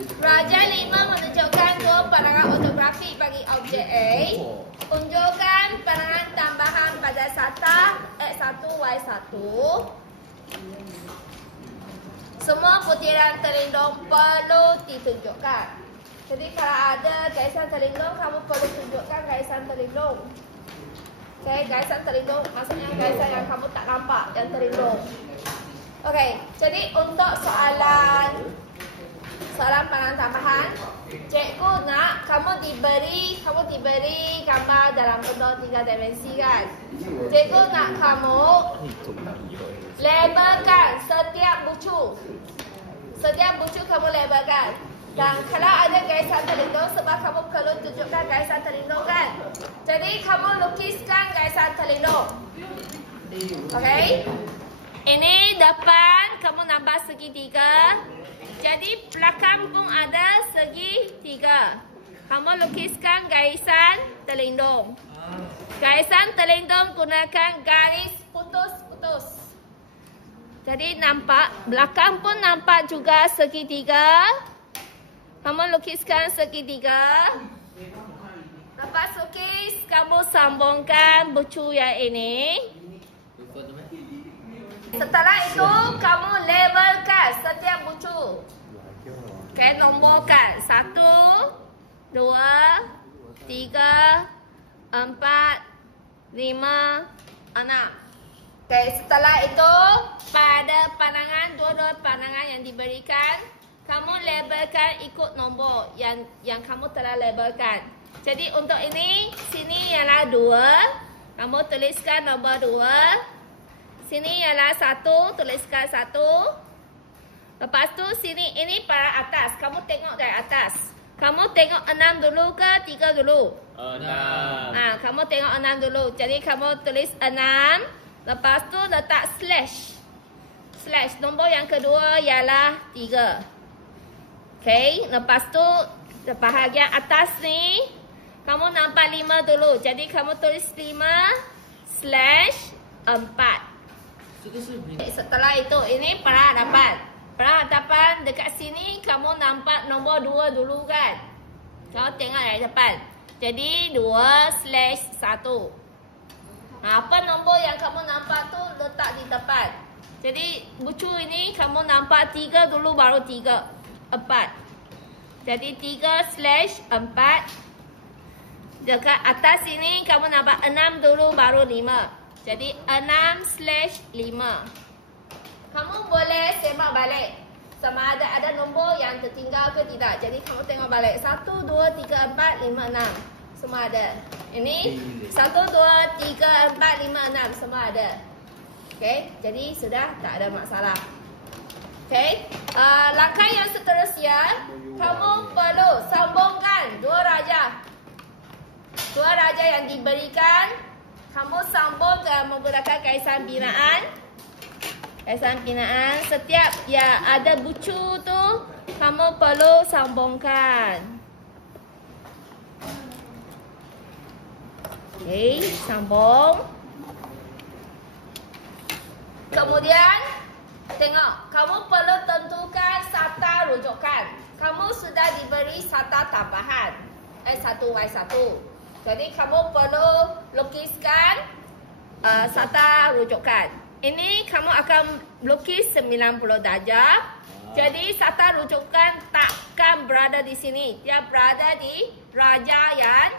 Raja 5 menunjukkan dua pandangan ortografi bagi objek A. Tunjukkan pandangan tambahan pada SATA X1, Y1. Semua butiran terlindung perlu ditunjukkan. Jadi kalau ada garisan terlindung, kamu perlu tunjukkan garisan terlindung. Okay, garisan terlindung maksudnya garisan yang kamu tak nampak yang terlindung. Okay, jadi untuk soalan pandangan tambahan, cikgu nak kamu diberi gambar dalam bentuk 3 dimensi kan. Cikgu nak kamu labelkan setiap bucu. Setiap bucu kamu labelkan. Dan kalau ada garisan terlindung, sebab kamu perlu tunjukkan garisan terlindung kan. Jadi kamu lukiskan garisan terlindung. Okay. Ini depan kamu nampak segitiga. Jadi belakang pun ada segitiga. Kamu lukiskan garisan terlindung. Garisan terlindung gunakan garis putus-putus. Jadi nampak, belakang pun nampak juga segitiga. Kamu lukiskan segitiga. Lepas lukis, kamu sambungkan bucu yang ini. Setelah itu, kamu labelkan setiap bucu. Okay, nomborkan 1, 2, 3, 4, 5, 6. Okay, setelah itu, pada pandangan, dua-dua pandangan yang diberikan, kamu labelkan ikut nombor yang kamu telah labelkan. Jadi untuk ini, sini ialah 2. Kamu tuliskan nombor 2. Sini ialah 1, tuliskan 1. Lepas tu sini, ini pada atas. Kamu tengok dari atas. Kamu tengok 6 dulu ke 3 dulu? 6. Kamu tengok 6 dulu. Jadi kamu tulis 6. Lepas tu letak slash. Slash. Nombor yang kedua ialah 3. Okay. Lepas tu bahagian atas ni, kamu nampak 5 dulu. Jadi kamu tulis 5/4. Setelah itu, ini perhadapan. Perhadapan dekat sini, kamu nampak nombor 2 dulu kan? Kamu tengok dari depan. Jadi 2/1. Apa nombor yang kamu nampak tu letak di depan. Jadi bucu ini kamu nampak 3 dulu baru 4. Jadi 3/4. Dekat atas ini kamu nampak 6 dulu baru 5. Jadi 6/5. Kamu boleh semak balik sama ada nombor yang tertinggal ke tidak. Jadi kamu tengok balik 1, 2, 3, 4, 5, 6. Semua ada. Ini 1, 2, 3, 4, 5, 6. Semua ada. Okay. Jadi sudah tak ada masalah. Okay. Langkah yang seterusnya, kamu perlu sambungkan dua raja. Dua raja yang diberikan, kamu sambung dengan menggunakan garisan binaan. Garisan binaan. Setiap yang ada bucu tu, kamu perlu sambungkan. Okay, sambung. Kemudian, tengok. Kamu perlu tentukan SATA rujukan. Kamu sudah diberi SATA tambahan. X1, Y1. Jadi kamu perlu lukiskan SATA rujukan. Ini kamu akan lukis 90 darjah. Jadi SATA rujukan takkan berada di sini. Dia berada di raja yang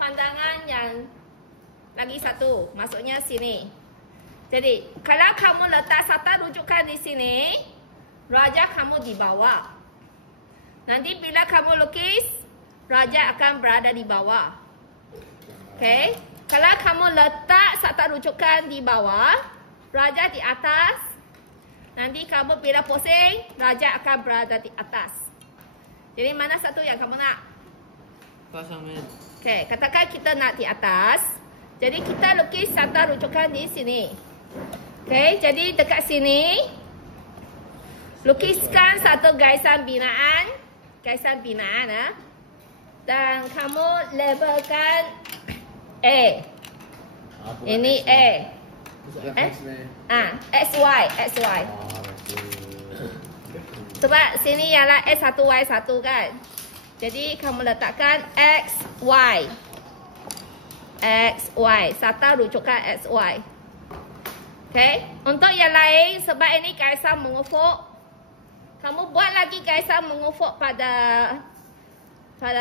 pandangan yang lagi satu. Maksudnya sini. Jadi kalau kamu letak SATA rujukan di sini, raja kamu di bawah. Nanti bila kamu lukis, raja akan berada di bawah. Okay. Kalau kamu letak SATA rujukan di bawah, raja di atas. Nanti kamu bila pusing, raja akan berada di atas. Jadi mana satu yang kamu nak? Kosong. Okay. Katakan kita nak di atas. Jadi kita lukis SATA rujukan di sini. Okay. Jadi dekat sini, lukiskan satu garisan binaan. Garisan binaan. Dan kamu labelkan A. Ini A. XY. Sebab sini ialah X1, Y1 kan. Jadi kamu letakkan X, Y. X, Y. Serta rujukan X, Y. Okay. Untuk yang lain, sebab ini Kaisar mengufuk. Kamu buat lagi Kaisar mengufuk pada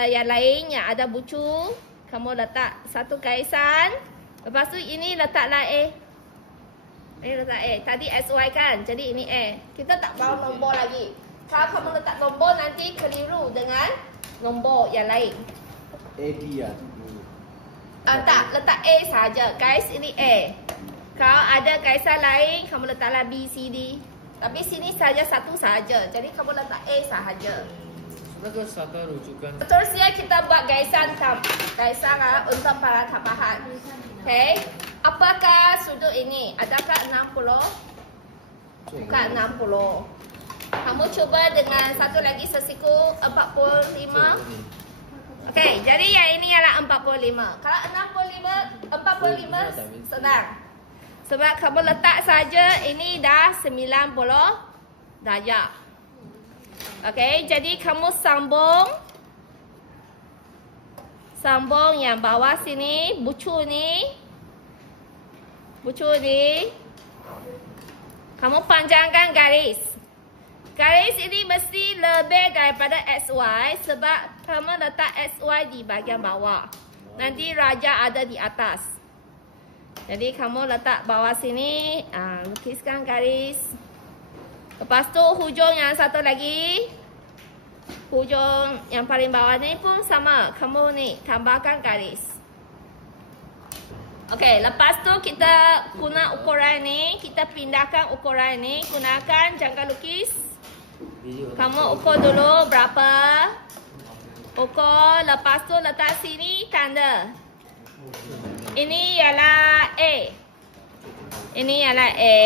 yang lain yang ada bucu. Kamu letak satu garisan. Lepas tu ini letaklah A. Ini letak A. Tadi SY kan. Jadi ini A. Kita tak bawa nombor lagi. Kalau kamu letak nombor nanti keliru dengan nombor yang lain. AD lah. Tak, letak A saja. Guys, ini A. Kalau ada garisan lain, kamu letaklah B, C, D. Tapi sini saja satu saja. Jadi kamu letak A sahaja. Sebagai satu rujukan. Seterusnya kita buat garisan untuk para tambahan. Okay. Apakah sudut ini? Adakah 60? Bukan 60. Kamu cuba dengan satu lagi sesiku 45. Okay. Jadi yang ini ialah 45. Kalau 45 senang. Sebab kamu letak saja ini dah 90 darjah. Okay. Jadi kamu sambung yang bawah sini, bucu ni. Kamu panjangkan garis. Garis ini mesti lebih daripada XY sebab kamu letak XY di bahagian bawah. Nanti raja ada di atas. Jadi kamu letak bawah sini, lukiskan garis. Lepas tu hujung yang satu lagi. Hujung yang paling bawah ni pun sama. Kamu ni tambahkan garis. Okey, lepas tu kita guna ukuran ni. Kita pindahkan ukuran ni. Gunakan jangka lukis. Kamu ukur dulu berapa. Ukur. Lepas tu letak sini tanda. Ini ialah A. Ini ialah A.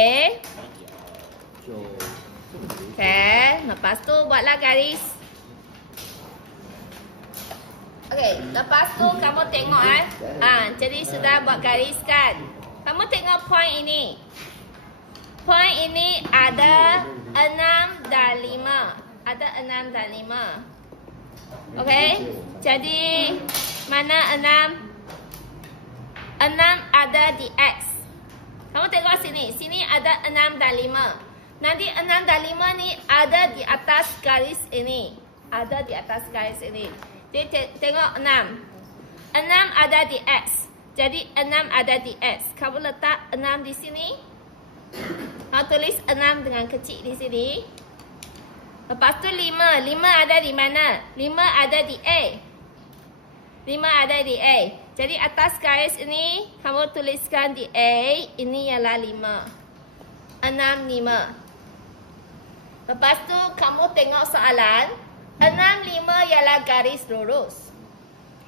Okey, lepas tu buatlah garis. Okey, lepas tu kamu tengok jadi sudah buat garis kan. Kamu tengok point ini. Point ini ada 6 dan 5. Ada 6 dan 5. Okey, jadi mana 6? 6 ada di X. Kamu tengok sini. Sini ada 6 dan 5. Nanti 6 dan 5 ni ada di atas garis ini. Ada di atas garis ini. Jadi tengok 6. 6 ada di X. Jadi 6 ada di X. Kamu letak 6 di sini. Kamu tulis 6 dengan kecil di sini. Lepas tu 5. 5 ada di mana? 5 ada di A. 5 ada di A. Jadi atas garis ini kamu tuliskan di A. Ini ialah 5. 6, 5. Lepas tu kamu tengok soalan. 6, 5 ialah garis lurus.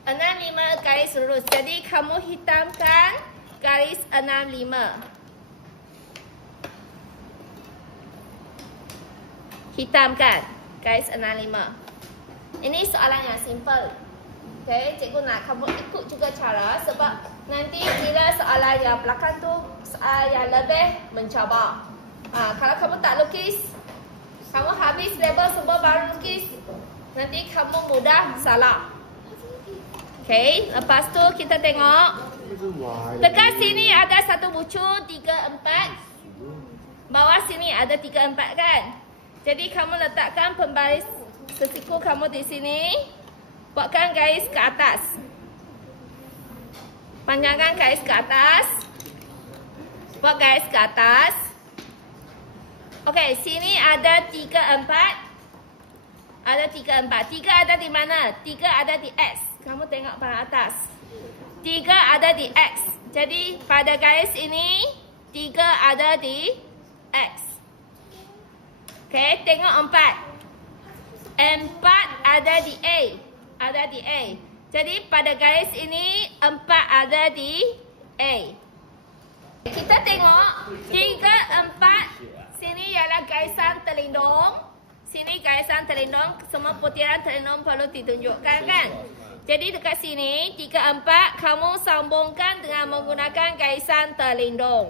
6, 5 garis lurus. Jadi kamu hitamkan garis 6, 5. Hitamkan garis 6, 5. Ini soalan yang simple. Okay, cikgu nak kamu ikut juga cara sebab nanti bila soalan yang belakang tu soalan yang lebih mencabar. Kalau kamu tak lukis, kamu habis label semua baru lukis, nanti kamu mudah salah. Okay, lepas tu kita tengok. Dekat sini ada satu bucu 3, 4. Bawah sini ada 3, 4 kan? Jadi kamu letakkan pembaris sesiku kamu di sini. Buatkan garis ke atas. Panjangkan garis ke atas. Buat garis ke atas. Okey, sini ada 3, 4. Ada 3, 4. 3 ada di mana? 3 ada di X. Kamu tengok pada atas. 3 ada di X. Jadi pada garis ini 3 ada di X. Okey, tengok 4. 4 ada di A. Ada di A. Jadi pada garis ini 4 ada di A. Kita tengok 3, 4. Sini ialah garisan terlindung. Sini garisan terlindung. Semua putiran terlindung perlu ditunjukkan kan? Jadi dekat sini 3, 4 kamu sambungkan dengan menggunakan garisan terlindung.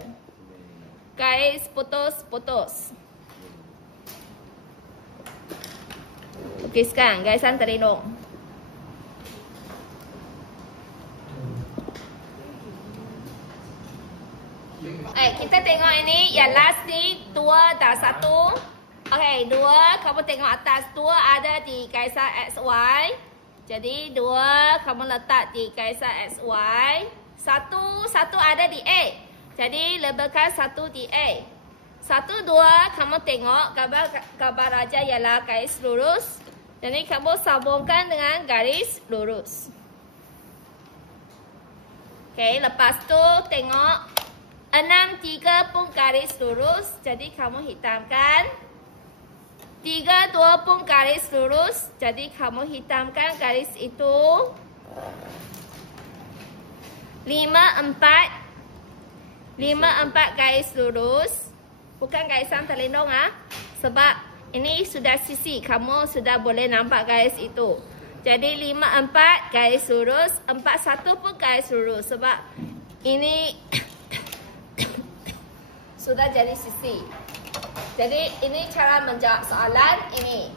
Garis putus-putus. lukiskan garisan terlindung. Kita tengok ini yang last ni 2 dan 1. Okey, 2 kamu tengok atas, 2 ada di garisan XY. Jadi 2 kamu letak di garisan XY. 1 ada di A. Jadi labelkan 1 di A. 1, 2 kamu tengok gambar raja ialah garis lurus. Jadi kamu sambungkan dengan garis lurus. Okey, lepas tu tengok 6, 3 pun garis lurus. Jadi kamu hitamkan. 3, 2 pun garis lurus. Jadi kamu hitamkan garis itu. 5, 4 garis lurus. Bukan garisan terlindung sebab ini sudah sisi. Kamu sudah boleh nampak garis itu. Jadi 5, 4 garis lurus. 4, 1 pun garis lurus. Sebab ini sudah jadi sisi. Jadi ini cara menjawab soalan ini.